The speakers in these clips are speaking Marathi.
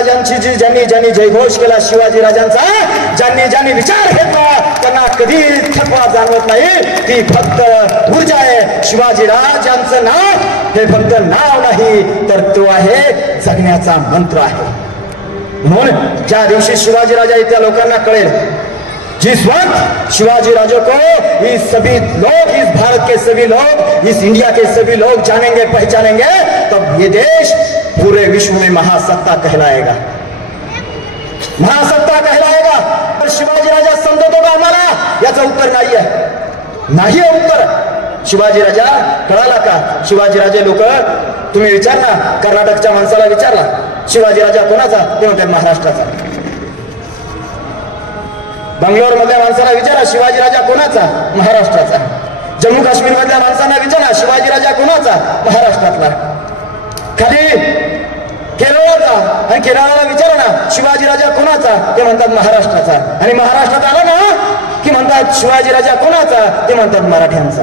राजांची ज्यांनी ज्यांनी जयघोष केला शिवाजी राजांचा, ज्यांनी ज्यांनी विचार घेतला त्यांना कधी थकवा जाणवत नाही. ती फक्त ऊर्जा आहे. शिवाजी राजांचं नाव हे फक्त नाव नाही तर तो आहे जगण्याचा मंत्र आहे. म्हणून ज्या दिवशी शिवाजी राजा इथल्या लोकांना कळेल, जिस वक्त शिवाजी राजा को ये सभी लोग, इस भारत के सभी लोग, इस इंडिया के सभी लोग जानेंगे पहचानेंगे, तब ये देश पूरे विश्व में महासत्ता कहलाएगा, महासत्ता कहलाएगा. पर शिवाजी राजा समजतो का आम्हाला? याचं उत्तर नाही आहे, नाही आहे उत्तर. शिवाजी राजा कळाला का? शिवाजी राजे लोक तुम्ही विचार ना, कर्नाटकच्या माणसाला विचारला शिवाजी राजा कोणाचा, ते म्हणतात महाराष्ट्राचा. बंगलोर मधल्या माणसाला विचारा शिवाजी राजा कोणाचा, महाराष्ट्राचा. जम्मू काश्मीर मधल्या माणसांना विचारा शिवाजी राजा कोणाचा, महाराष्ट्रातला. खाली केरळाचा, आणि केरळाला विचारा ना शिवाजी राजा कोणाचा, ते म्हणतात महाराष्ट्राचा. आणि महाराष्ट्रात आला ना की म्हणतात शिवाजी राजा कोणाचा, ते म्हणतात मराठ्यांचा.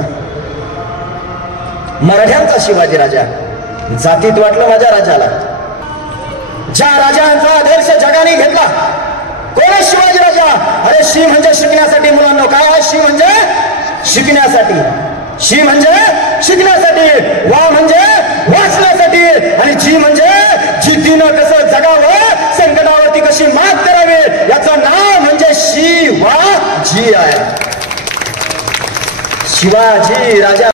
मराठ्यांचा शिवाजी राजा. जातीत वाटलं माझ्या राजाला. ज्या राजांचा आदर्श जगाने घेतला कोण आहे शिवाजी राजा? अरे शी म्हणजे शिकण्यासाठी मुलांना. काय आहे शी म्हणजे? शिकण्यासाठी. शी म्हणजे शिकण्यासाठी, वा म्हणजे वाचण्यासाठी, आणि जी म्हणजे जिद्दीनं कसं जगावं, संकटावरती कशी मात करावी, याचं नाव म्हणजे शी वा जी आहे. शिवाजी राजा.